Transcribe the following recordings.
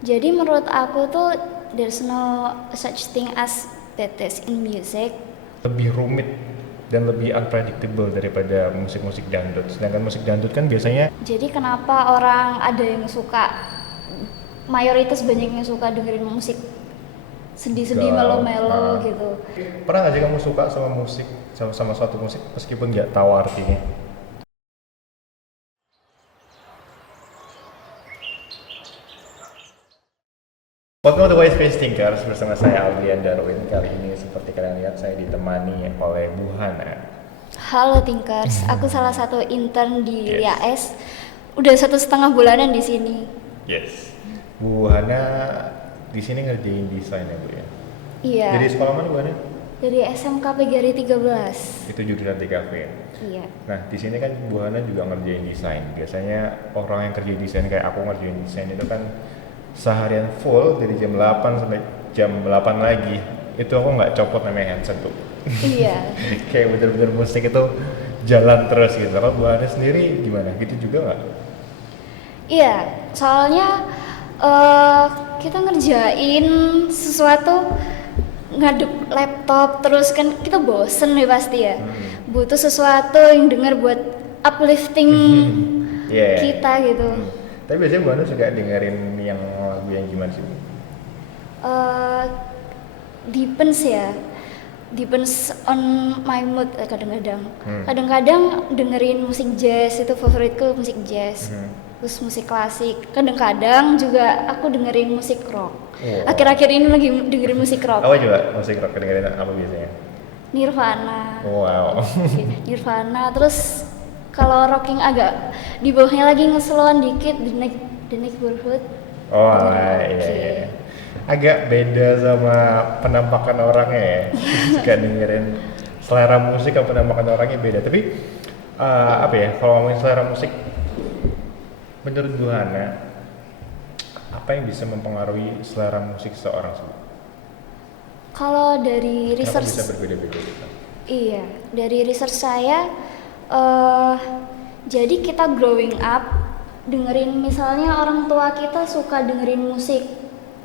Jadi menurut aku tuh there's no such thing as bad taste in music. Lebih rumit dan lebih unpredictable daripada musik-musik dangdut. Sedangkan musik dangdut kan biasanya Jadi kenapa orang ada yang suka, mayoritas banyak yang suka dengerin musik sedih-sedih galau. melo-melo gitu. Pernah nggak sih kamu suka sama musik, sama suatu musik meskipun nggak tahu artinya? Welcome to Wise Space Thinkers, bersama saya Aldian Darwin. Kali ini seperti kalian lihat saya ditemani oleh Bu Hana. Halo Thinkers, aku salah satu intern di Yes. LIAS. Udah 1,5 bulanan di sini. Yes. Bu Hana di sini ngerjain desain ya Bu ya. Iya. Jadi sekolah mana Bu Hana? Dari SMK PGRI 13. Itu jurusan TKV ya. Iya. Nah di sini kan Bu Hana juga ngerjain desain. Biasanya orang yang kerja desain kayak aku ngerjain desain itu kan seharian full dari jam 8 sampai jam 8 lagi. Itu aku nggak copot namanya headset tuh. Iya. Kayak bener-bener musik itu jalan terus gitu. Kalau Bu Hana sendiri gimana? Gitu juga nggak? Iya, soalnya eh kita ngerjain sesuatu ngadep laptop terus kan kita bosen nih pasti ya. Butuh sesuatu yang denger buat uplifting Iya. kita gitu. Tapi biasanya Bu Hana suka dengerin yang lagu yang gimana sih? eh Depends ya, depends on my mood kadang-kadang. Kadang-kadang dengerin musik jazz, itu favoritku musik jazz. Terus musik klasik. Kadang-kadang juga aku dengerin musik rock. Wow. Akhir-akhir ini lagi dengerin musik rock. Apa juga musik rock dengerin apa biasanya? Nirvana. Wow. Nirvana. Terus kalau rocking agak di bawahnya lagi ngeslowan dikit, The Neighborhood. Oh Dengerin, iya. Agak beda sama penampakan orangnya ya. Suka dengerin selera musik sama penampakan orangnya beda. Tapi apa ya? Kalau ngomongin selera musik, menurut Bu Hana, apa yang bisa mempengaruhi selera musik seseorang sih? Kalau dari Kenapa bisa research, berbeda-beda gitu? iya, dari research saya, eh jadi kita growing up dengerin misalnya orang tua kita suka dengerin musik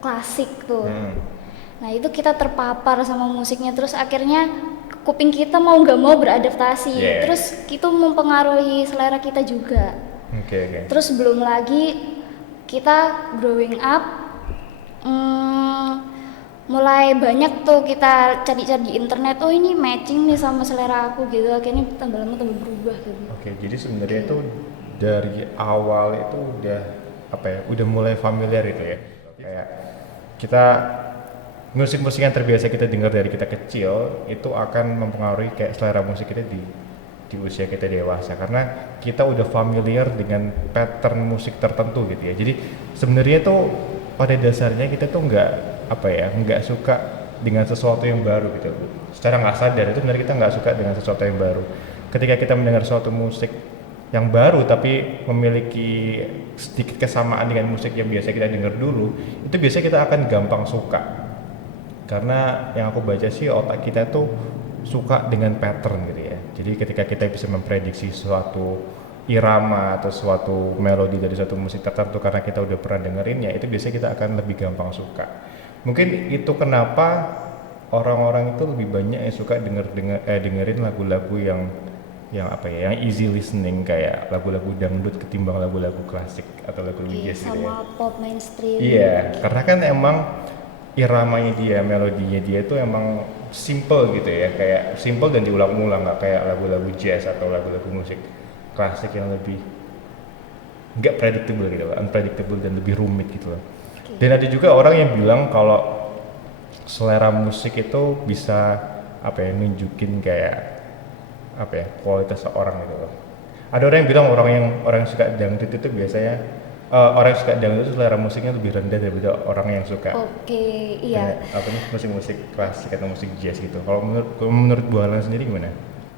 klasik tuh. Nah itu kita terpapar sama musiknya terus akhirnya kuping kita mau nggak mau beradaptasi. Yeah. Terus itu mempengaruhi selera kita juga. Oke. Terus belum lagi kita growing up, mulai banyak tuh kita cari-cari di internet, oh ini matching nih sama selera aku gitu, akhirnya tambah lama tambah berubah gitu. Oke, jadi sebenarnya itu dari awal itu udah apa ya? Udah mulai familiar itu ya. Kayak kita musik-musik yang terbiasa kita dengar dari kita kecil itu akan mempengaruhi kayak selera musik kita di usia kita dewasa karena kita udah familiar dengan pattern musik tertentu gitu ya. Jadi sebenarnya tuh pada dasarnya kita tuh nggak suka dengan sesuatu yang baru gitu. Secara nggak sadar itu sebenarnya kita nggak suka dengan sesuatu yang baru. Ketika kita mendengar suatu musik yang baru tapi memiliki sedikit kesamaan dengan musik yang biasa kita dengar dulu, itu biasanya kita akan gampang suka. Karena yang aku baca sih otak kita tuh suka dengan pattern gitu ya. Jadi ketika kita bisa memprediksi suatu irama atau suatu melodi dari suatu musik tertentu karena kita udah pernah dengerinnya, itu biasanya kita akan lebih gampang suka. Mungkin itu kenapa orang-orang itu lebih banyak yang suka dengerin lagu-lagu yang apa ya, yang easy listening kayak lagu-lagu dangdut ketimbang lagu-lagu klasik atau lagu-lagu Iya, jazz gitu ya. sama pop mainstream. Iya, karena kan emang iramanya dia, melodinya dia itu emang simple gitu ya, kayak simple dan diulang-ulang, nggak kayak lagu-lagu jazz atau lagu-lagu musik klasik yang lebih nggak predictable gitu, unpredictable dan lebih rumit gitu loh. Dan ada juga orang yang bilang kalau selera musik itu bisa apa ya, nunjukin kayak apa ya, kualitas seorang gitu loh. Ada orang yang bilang orang yang suka dangdut itu biasanya orang yang suka dangdut itu selera musiknya lebih rendah daripada orang yang suka Oke, iya. apa nih, musik-musik klasik atau musik jazz gitu. Kalau menurut Bu Hana sendiri gimana?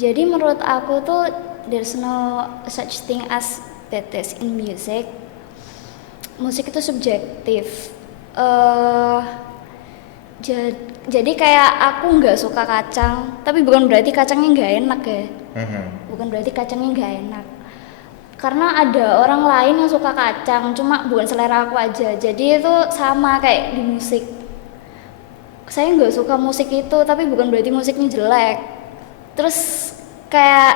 Jadi menurut aku tuh there's no such thing as bad taste in music. Musik itu subjektif. eh jadi kayak aku nggak suka kacang, tapi bukan berarti kacangnya nggak enak ya. Bukan berarti kacangnya nggak enak. karena ada orang lain yang suka kacang, cuma bukan selera aku aja. Jadi itu sama kayak di musik. Saya nggak suka musik itu, tapi bukan berarti musiknya jelek. Terus kayak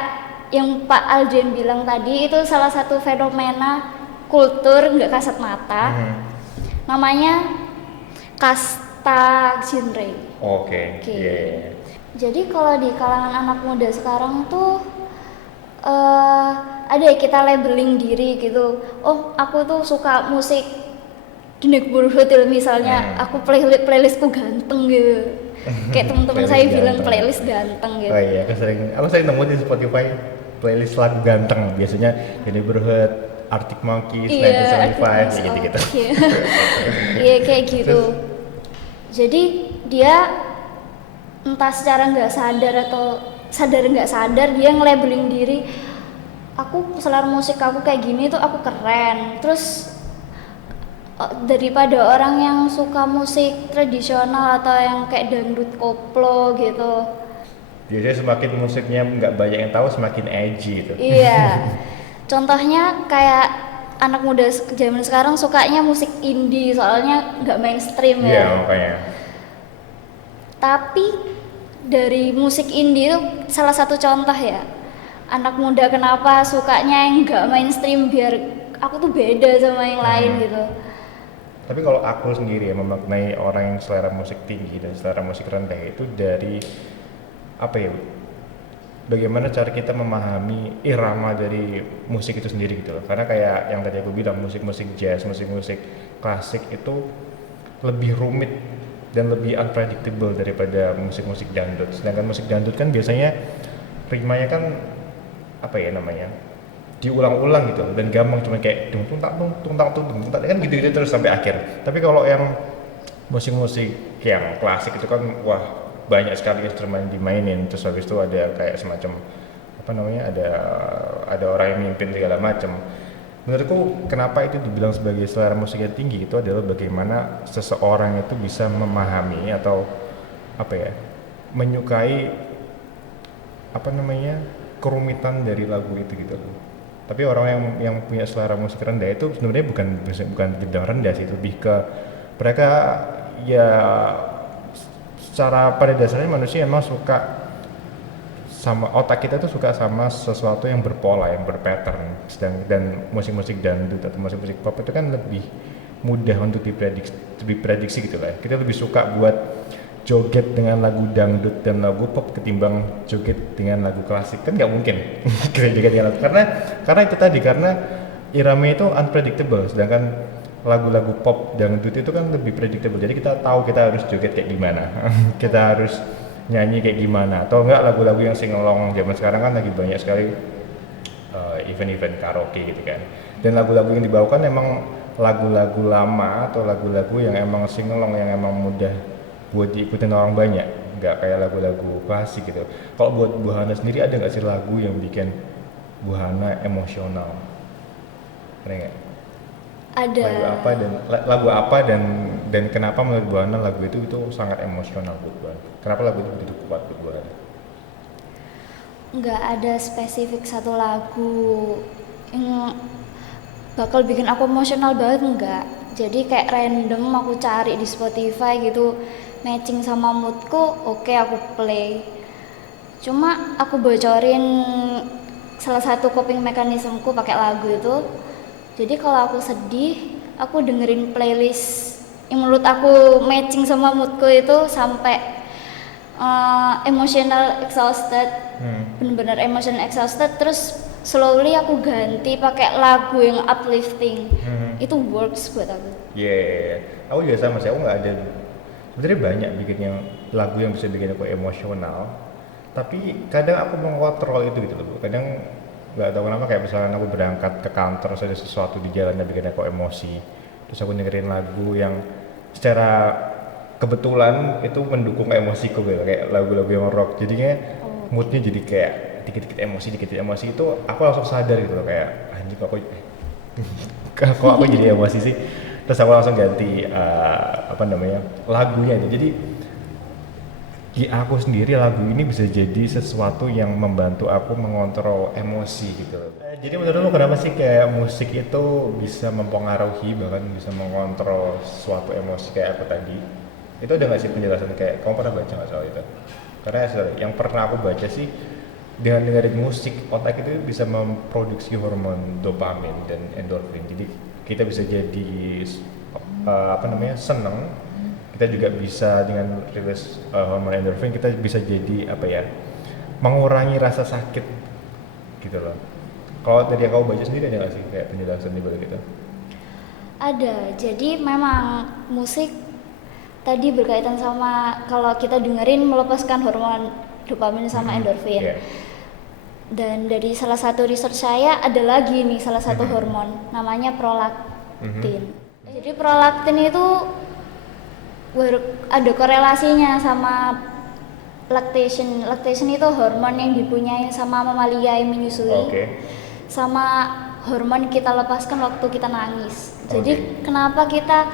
yang Pak Aldrin bilang tadi, itu salah satu fenomena kultur nggak kasat mata. Namanya kasta genre. Oke. Oke. Iya. Jadi kalau di kalangan anak muda sekarang tuh ada ya kita labeling diri gitu. Oh, aku tuh suka musik The Neighborhood misalnya. Aku playlistku ganteng gitu. Kayak teman-teman saya Playlist bilang ganteng. playlist ganteng gitu. Oh iya, aku sering nemu di Spotify playlist lagu ganteng. Biasanya The Neighborhood, Arctic Monkeys, 1975, kayak gitu-gitu. Iya kayak gitu. Jadi dia entah secara nggak sadar atau sadar nggak sadar dia nge-labeling diri, aku selera musik aku kayak gini tuh aku keren. Terus daripada orang yang suka musik tradisional atau yang kayak dangdut koplo gitu. Biasanya semakin musiknya nggak banyak yang tahu, semakin edgy itu. Iya. Contohnya kayak anak muda zaman sekarang sukanya musik indie soalnya nggak mainstream ya. Iya, makanya. Tapi dari musik indie itu salah satu contoh ya. Anak muda kenapa sukanya yang nggak mainstream biar aku tuh beda sama yang lain gitu. Tapi kalau aku sendiri ya memaknai orang yang selera musik tinggi dan selera musik rendah itu dari apa ya? Bagaimana cara kita memahami irama dari musik itu sendiri gitu loh. Karena kayak yang tadi aku bilang, musik-musik jazz, musik-musik klasik itu lebih rumit dan lebih unpredictable daripada musik-musik dangdut. Sedangkan musik dangdut kan biasanya ritmanya kan apa ya namanya, diulang-ulang gitu dan gampang, cuma kayak tung tung tak kan gitu-gitu terus sampai akhir. Tapi kalau yang musik-musik yang klasik itu kan wah banyak sekali instrumen dimainin, terus habis itu ada kayak semacam apa namanya, ada orang yang mimpin segala macam. Menurutku kenapa itu dibilang sebagai selera musik yang tinggi itu adalah bagaimana seseorang itu bisa memahami atau apa ya, menyukai apa namanya, kerumitan dari lagu itu gitu loh. Tapi orang yang punya selera musik rendah itu sebenarnya bukan bidang rendah sih, lebih ke mereka ya secara pada dasarnya manusia emang suka sama, otak kita tuh suka sama sesuatu yang berpola, yang berpattern. Dan musik-musik dangdut atau musik-musik pop itu kan lebih mudah untuk diprediksi gitu lah. Kita lebih suka buat joget dengan lagu dangdut dan lagu pop ketimbang joget dengan lagu klasik. Kan nggak mungkin kita joget dengan lagu, karena itu tadi, karena irama itu unpredictable, sedangkan lagu-lagu pop dangdut itu kan lebih predictable. Jadi kita tahu kita harus joget kayak gimana kita harus nyanyi kayak gimana. Atau enggak lagu-lagu yang singelong zaman sekarang kan lagi banyak sekali event-event karaoke gitu kan, dan lagu-lagu yang dibawakan emang lagu-lagu lama atau lagu-lagu yang emang singelong, yang emang mudah buat diikutin orang banyak, nggak kayak lagu-lagu klasik gitu. Kalau buat Bu Hana sendiri ada nggak sih lagu yang bikin Bu Hana emosional? Ada nggak? Ada. Lagu apa dan kenapa menurut Bu Hana lagu itu sangat emosional buat Bu Hana? Kenapa lagu itu begitu kuat buat Bu Hana? Nggak ada spesifik satu lagu yang bakal bikin aku emosional banget, enggak. Jadi kayak random aku cari di Spotify gitu, matching sama moodku, oke aku play. Cuma aku bocorin salah satu coping mekanismeku pakai lagu itu. Jadi kalau aku sedih, aku dengerin playlist yang menurut aku matching sama moodku itu sampai emotional exhausted, benar-benar emotional exhausted. Terus slowly aku ganti pakai lagu yang uplifting. Itu works buat aku. Aku juga sama sih, aku nggak ada, sebenarnya banyak bikin yang lagu yang bisa bikin aku emosional, tapi kadang aku mengontrol itu gitu loh. Kadang nggak tahu kenapa, kayak misalnya aku berangkat ke kantor terus ada sesuatu di jalan yang bikin aku emosi, terus aku dengerin lagu yang secara kebetulan itu mendukung emosiku gitu, kayak lagu-lagu yang rock, jadinya moodnya jadi kayak dikit-dikit emosi itu aku langsung sadar gitu loh, kayak anjing kok aku jadi emosi sih, terus aku langsung ganti apa namanya lagunya itu. Jadi di aku sendiri lagu ini bisa jadi sesuatu yang membantu aku mengontrol emosi gitu loh. Jadi menurut lu kenapa sih kayak musik itu bisa mempengaruhi bahkan bisa mengontrol suatu emosi kayak aku tadi? Itu ada nggak sih penjelasan kayak kamu pernah baca nggak soal itu? Karena sorry, yang pernah aku baca sih dengan dengerin musik otak itu bisa memproduksi hormon dopamin dan endorfin. Jadi kita bisa jadi apa namanya seneng, kita juga bisa dengan rilis hormon endorfin kita bisa jadi apa ya mengurangi rasa sakit gitu loh. Kalau tadi yang kamu baca sendiri ada nggak sih kayak penjelasan di balik itu? Ada, jadi memang musik tadi berkaitan sama kalau kita dengerin melepaskan hormon dopamin sama endorfin. Yeah. Dan dari salah satu research saya ada lagi nih salah satu hormon namanya prolaktin. Jadi prolaktin itu ada korelasinya sama lactation. Lactation itu hormon yang dipunyai sama mamalia yang menyusui. Sama hormon kita lepaskan waktu kita nangis. Jadi kenapa kita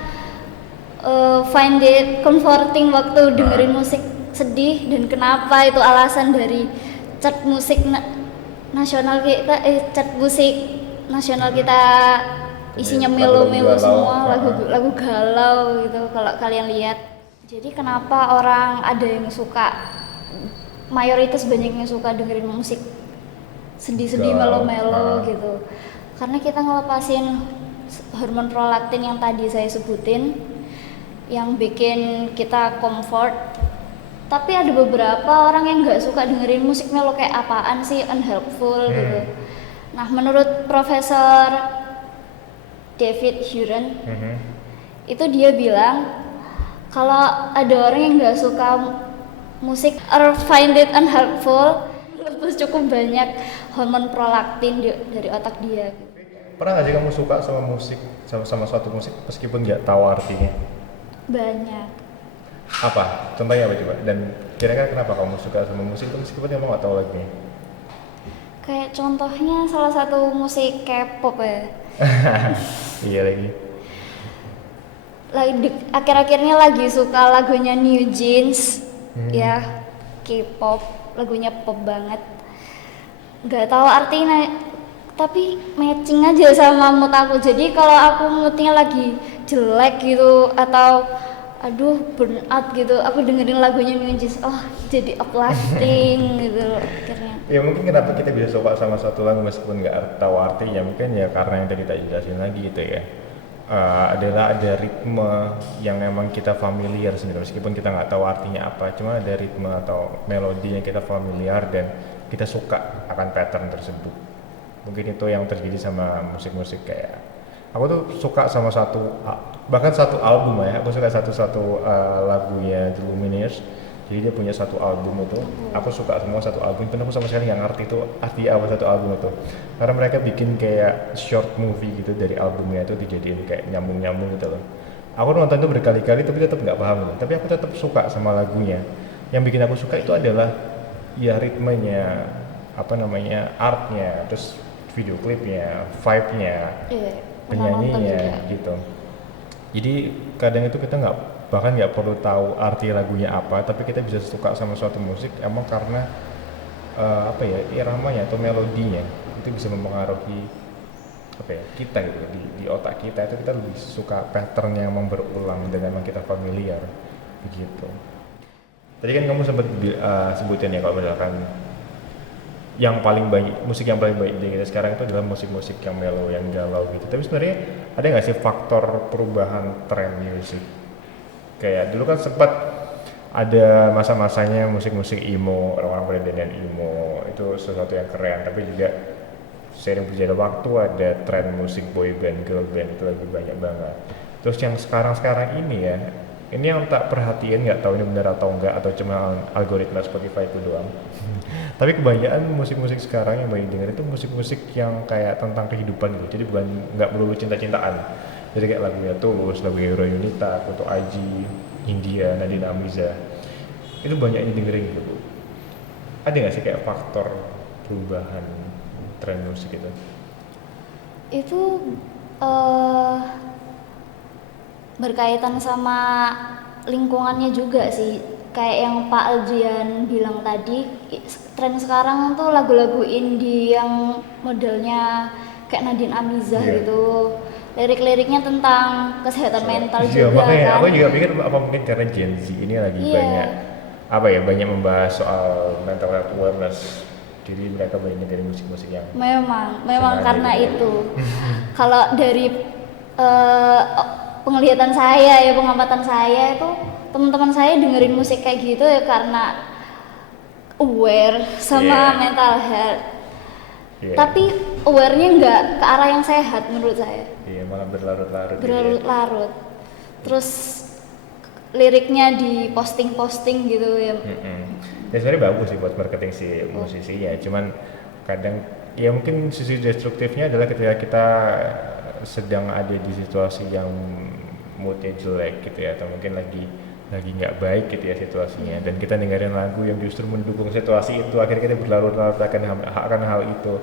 find it comforting waktu dengerin musik sedih, dan kenapa itu alasan dari chart musik nasional kita chart musik nasional kita isinya melo-melo semua, lagu galau gitu kalau kalian lihat. Jadi kenapa orang ada yang suka, mayoritas banyak yang suka dengerin musik sedih-sedih melo-melo gitu, karena kita ngelepasin hormon prolaktin yang tadi saya sebutin yang bikin kita comfort. Tapi ada beberapa orang yang nggak suka dengerin musik melo, kayak apaan sih, unhelpful gitu. Nah, menurut Profesor David Huron, itu dia bilang kalau ada orang yang nggak suka musik or find it unhelpful, terus cukup banyak hormon prolaktin dari otak dia. Pernah nggak sih kamu suka sama musik, sama suatu musik meskipun nggak tahu artinya? Banyak. Apa? Contohnya apa coba? Dan kira-kira kenapa kamu suka sama musik itu meskipun kamu nggak tahu lagunya? Kayak contohnya salah satu musik K-pop ya. Iya lagi. Akhir-akhirnya lagi suka lagunya New Jeans, ya K-pop, lagunya pop banget. Nggak tahu artinya, tapi matching aja sama mood aku. Jadi kalau aku moodnya lagi jelek gitu atau aduh burnout gitu, aku dengerin lagunya New Jeans, oh jadi uplifting gitu akhirnya. Ya mungkin kenapa kita bisa suka sama satu lagu meskipun nggak tahu artinya, mungkin ya karena yang tadi kita jelasin lagi gitu ya. Adalah ada ritme yang memang kita familiar sebenarnya meskipun kita nggak tahu artinya apa, cuma ada ritme atau melodi yang kita familiar dan kita suka akan pattern tersebut. Mungkin itu yang terjadi sama musik-musik kayak aku tuh suka sama bahkan satu album ya, aku suka satu lagunya The Lumineers. Jadi dia punya satu album itu, aku suka semua satu album, tapi aku sama sekali nggak ngerti itu arti apa satu album itu. Karena mereka bikin kayak short movie gitu dari albumnya itu dijadiin kayak nyambung-nyambung gitu loh. Aku nonton itu berkali-kali tapi tetap nggak paham loh. Tapi aku tetap suka sama lagunya. Yang bikin aku suka itu adalah ya ritmenya, apa namanya, artnya, terus video klipnya, vibe-nya, penyanyinya gitu. Jadi kadang itu kita bahkan nggak perlu tahu arti lagunya apa, tapi kita bisa suka sama suatu musik emang karena apa ya, iramanya atau melodinya itu bisa mempengaruhi apa ya, kita gitu di otak kita itu kita lebih suka pattern yang memang berulang dan memang kita familiar begitu. Tadi kan kamu sempat sebutin ya kalau misalkan yang paling banyak musik yang paling baik di kita sekarang itu adalah musik-musik yang mellow, yang galau gitu. Tapi sebenarnya ada nggak sih faktor perubahan tren musik? Kayak dulu kan sempat ada masa-masanya musik-musik emo, orang-orang pada dandan emo, itu sesuatu yang keren. Tapi juga seiring berjalan waktu ada tren musik boy band, girl band itu lebih banyak banget. Terus yang sekarang-sekarang ini ya, ini yang tak perhatiin, nggak tahu ini benar atau enggak atau cuma algoritma Spotify itu doang. Tapi kebanyakan musik-musik sekarang yang banyak denger itu musik-musik yang kayak tentang kehidupan gitu. Jadi nggak melulu cinta-cintaan. Jadi kayak lagunya Tulus, lagunya Hero Yunita, Kunto Aji, India, Nadine Amiza, itu banyak yang dengerin gitu. Ada nggak sih kayak faktor perubahan tren musik itu? Itu berkaitan sama lingkungannya juga sih. kayak yang Pak Adrian bilang tadi, tren sekarang tuh lagu-lagu indie yang modelnya kayak Nadine Amizah Iya. gitu. Lirik-liriknya tentang kesehatan mental Iya, juga makanya kan. aku juga pikir apa mungkin karena Gen Z ini lagi Iya. banyak apa ya, banyak membahas soal mental health awareness. Jadi mereka banyak dari musik-musik yang Memang sengaja karena gitu. itu. Kalau dari penglihatan saya ya, pengamatan saya itu teman-teman saya dengerin musik kayak gitu ya karena aware sama Iya. mental health. Iya. Tapi aware-nya nggak ke arah yang sehat menurut saya. Iya, malah berlarut-larut gitu ya. Berlarut-larut. Terus liriknya di posting-posting gitu ya. Ya sebenarnya bagus sih buat marketing si musisinya, cuman kadang ya mungkin sisi destruktifnya adalah ketika kita sedang ada di situasi yang moodnya jelek gitu ya, atau mungkin lagi nggak baik gitu ya situasinya, dan kita dengerin lagu yang justru mendukung situasi itu, akhirnya kita berlarut-larut akan hal itu.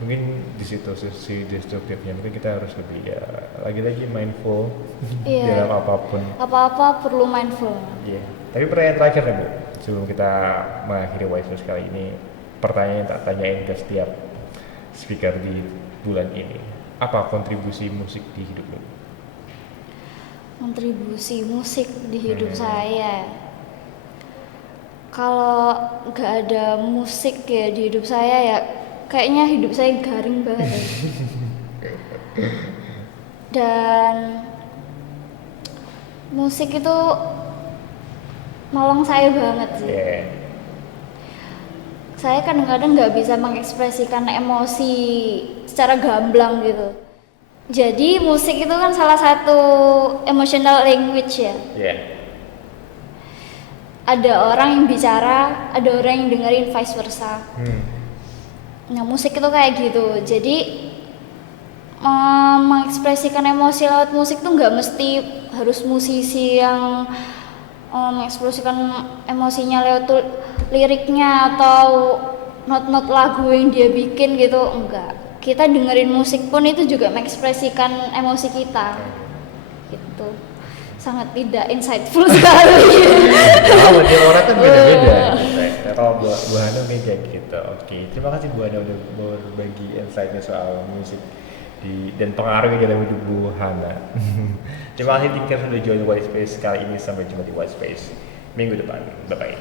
Mungkin di situ sisi destruktifnya, mungkin kita harus lebih ya lagi-lagi mindful Iya. dalam apapun. Apa-apa perlu mindful. Iya. Tapi pertanyaan terakhir nih Bu, sebelum kita mengakhiri Wise News kali ini, pertanyaan yang tak tanyain ke setiap speaker di bulan ini, apa kontribusi musik di hidup lu? Kontribusi musik di hidup saya. Kalau nggak ada musik ya di hidup saya ya kayaknya hidup saya garing banget ya. Dan musik itu nolong saya banget sih. Iya. Saya kadang-kadang nggak bisa mengekspresikan emosi secara gamblang gitu. Jadi musik itu kan salah satu emotional language ya. Iya. Ada orang yang bicara, ada orang yang dengerin, vice versa. Nah musik itu kayak gitu. Jadi mengekspresikan emosi lewat musik tuh nggak mesti harus musisi yang mengekspresikan emosinya lewat liriknya atau not lagu yang dia bikin gitu, enggak. Kita dengerin musik pun itu juga mengekspresikan emosi kita gitu. Sangat tidak insightful sekali. Wow, tiap orang kan beda-beda. Nah, kalau Bu Hana nih kayak gitu. Oke, terima kasih Bu Hana udah berbagi insight-nya soal musik dan pengaruhnya dalam hidup Bu Hana. Terima kasih Tinker sudah join White Space kali ini, sampai jumpa di White Space minggu depan. Bye bye.